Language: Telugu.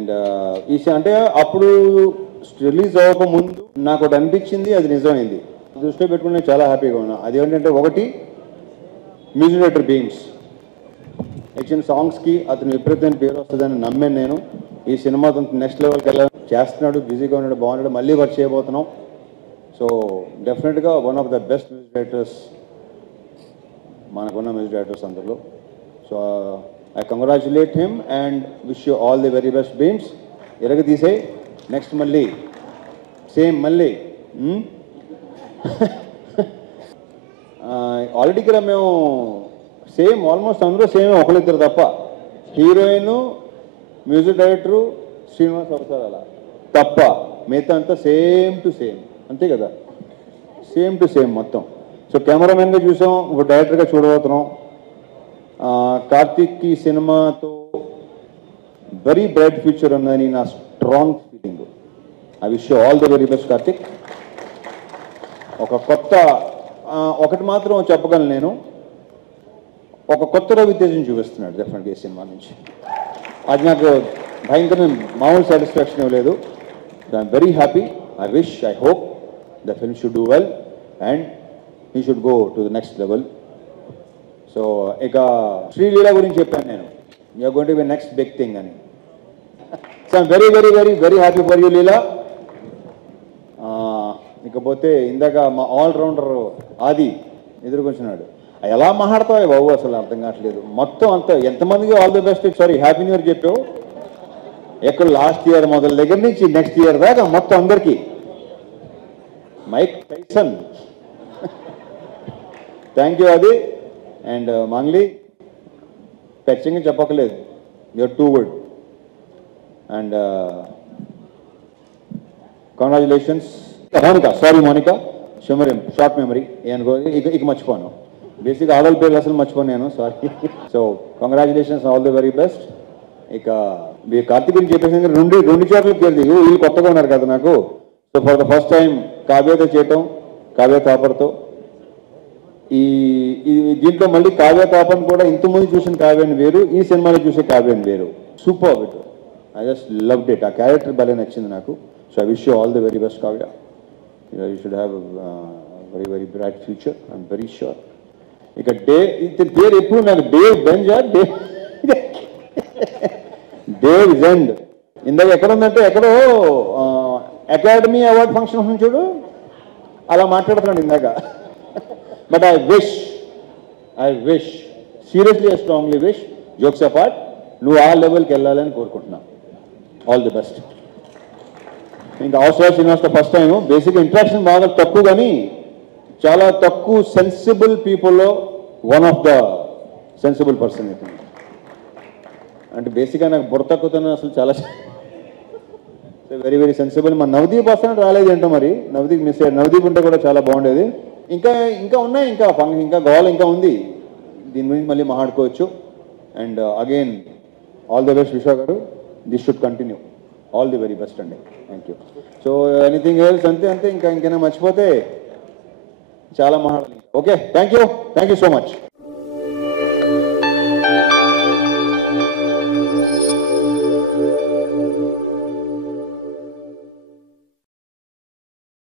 అండ్ ఈ అంటే అప్పుడు రిలీజ్ అవ్వక ముందు నాకు ఒకటి అనిపించింది, అది నిజమైంది. దృష్టిలో పెట్టుకుని నేను చాలా హ్యాపీగా ఉన్నా. అది ఏంటంటే, ఒకటి మ్యూజిక్ డైరెక్టర్ బీమ్స్ ఇచ్చిన సాంగ్స్కి అతను విపరీతమైన పేరు వస్తుందని నమ్మాను నేను. ఈ సినిమా నెక్స్ట్ లెవెల్కి వెళ్ళాలి చేస్తున్నాడు, బిజీగా ఉన్నాడు, బాగున్నాడు, మళ్ళీ వర్క్ చేయబోతున్నాం. సో డెఫినెట్గా one of the best music directors మనకున్న మ్యూజిక్ డైరెక్టర్స్ అందరిలో. So I congratulate him and wish you all the very best Bheems. ఎరగ తీసే నెక్స్ట్ మళ్ళీ సేమ్ మళ్ళీ ఆల్రెడీ ఇక్కడ మేము సేమ్ ఆల్మోస్ట్ అందరూ సేమ్ ఒకరిద్దరు తప్ప, హీరోయిన్, మ్యూజిక్ డైరెక్టరు, శ్రీనివాస్ అవసరాలు అలా తప్ప మిగతా అంతా సేమ్ టు సేమ్, అంతే కదా, సేమ్ టు సేమ్ మొత్తం. సో కెమెరామెన్గా చూసాం, ఒక డైరెక్టర్గా చూడబోతున్నాం. కార్తీక్కి సినిమాతో వెరీ బ్రైట్ ఫ్యూచర్ ఉందని నా strong feeling. I wish you all the very best Karthik. ఒక కొత్త ఒకటి మాత్రం చెప్పగలను నేను, ఒక కొత్త రవితేజని చూపిస్తున్నాడు డెఫినెట్గా ఈ సినిమా నుంచి. అది నాకు భయంకరమైన మామూలు సాటిస్ఫాక్షన్ ఇవ్వలేదు. I'm very happy. I wish, I hope the film should do well and he should go to the next level. So ఇక శ్రీలీల గురించి చెప్పాను నేను, you're going to be next big thing అని. So I'm very very very very happy for you Leela. ఇకపోతే ఇందాక మా ఆల్రౌండర్ ఆది ఎదురుకొచ్చినాడు. ఎలా మాట్లాడతావు బాబు, అసలు అర్థం కావట్లేదు. మొత్తం అంతా ఎంతమందికి all the best, sorry happy new year చెప్పావు. ఎక్కడ లాస్ట్ ఇయర్ మొదల దగ్గర నుంచి నెక్స్ట్ ఇయర్ దాకా మొత్తం అందరికీ. మైక్ టైసన్ థ్యాంక్ యూ అది. అండ్ మంగ్లీ ఖచ్చితంగా చెప్పక్కలేదు, you're too good. And congratulations Monica, sorry Monica, short memory ఏనుకో, ఇక మర్చిపోను. బేసిక్గా ఆడవాళ్ళ పేర్లు అసలు మర్చిపోను నేను, sorry. So congratulations, all the very best. ఇక మీ కార్తీక్ గురించి చెప్పేసి రెండు చోట్ల పేరు దిగు, వీళ్ళు కొత్తగా ఉన్నారు కదా నాకు. So for the first time కావ్యతో చేయటం, కావ్య తాపర్తో. ఈ దీంట్లో మళ్ళీ కావ్య తాపర్ని కూడా ఇంతకుముందు చూసిన కావ్యాన్ని వేరు, ఈ సినిమాలో చూసే కావ్యాన్ని వేరు. Super it. I just loved it. ఆ క్యారెక్టర్ భలే నచ్చింది నాకు. So I wish you all the very best Kavya. You should have very very bright future, I'm very sure. ఇక పేరు ఎప్పుడు నాకు డేవ్ బెంజా, డేవ్ జెండ్. ఇందాక ఎక్కడ ఉందంటే ఎక్కడో అకాడమీ అవార్డ్ ఫంక్షన్ ఉంది చూడు, అలా మాట్లాడుతున్నాడు ఇందాక. But I wish seriously, I strongly wish, jokes apart, నువ్వు ఆ లెవెల్కి వెళ్ళాలని కోరుకుంటున్నా. All the best. ఇంకా అవసరం శ్రీనివాస్తో ఫస్ట్ టైం, బేసిక్గా ఇంట్రాక్షన్ బాగా తక్కువ, కానీ చాలా తక్కువ సెన్సిబుల్ పీపుల్లో one of the sensible person అయితే. అంటే బేసిక్గా నాకు బుర్ర తక్కువతోనే అసలు చాలా వెరీ వెరీ సెన్సిబుల్. మన నవదీప్ వస్తాను రాలేదు ఏంటో మరి, నవదీప్ మిస్ అయ్యాడు. నవదీప్ ఉంటే కూడా చాలా బాగుండేది. ఇంకా ఉన్నాయి, ఇంకా గోల్ ఇంకా ఉంది. దీని గురించి మళ్ళీ మాట్లాడుకోవచ్చు. And again all the best Vishwa గారు, this should continue. All the very best అండి. Thank you. So anything else అంతే. ఇంకైనా మర్చిపోతే చాలా మాట్లాడాలి. Okay, thank you so much.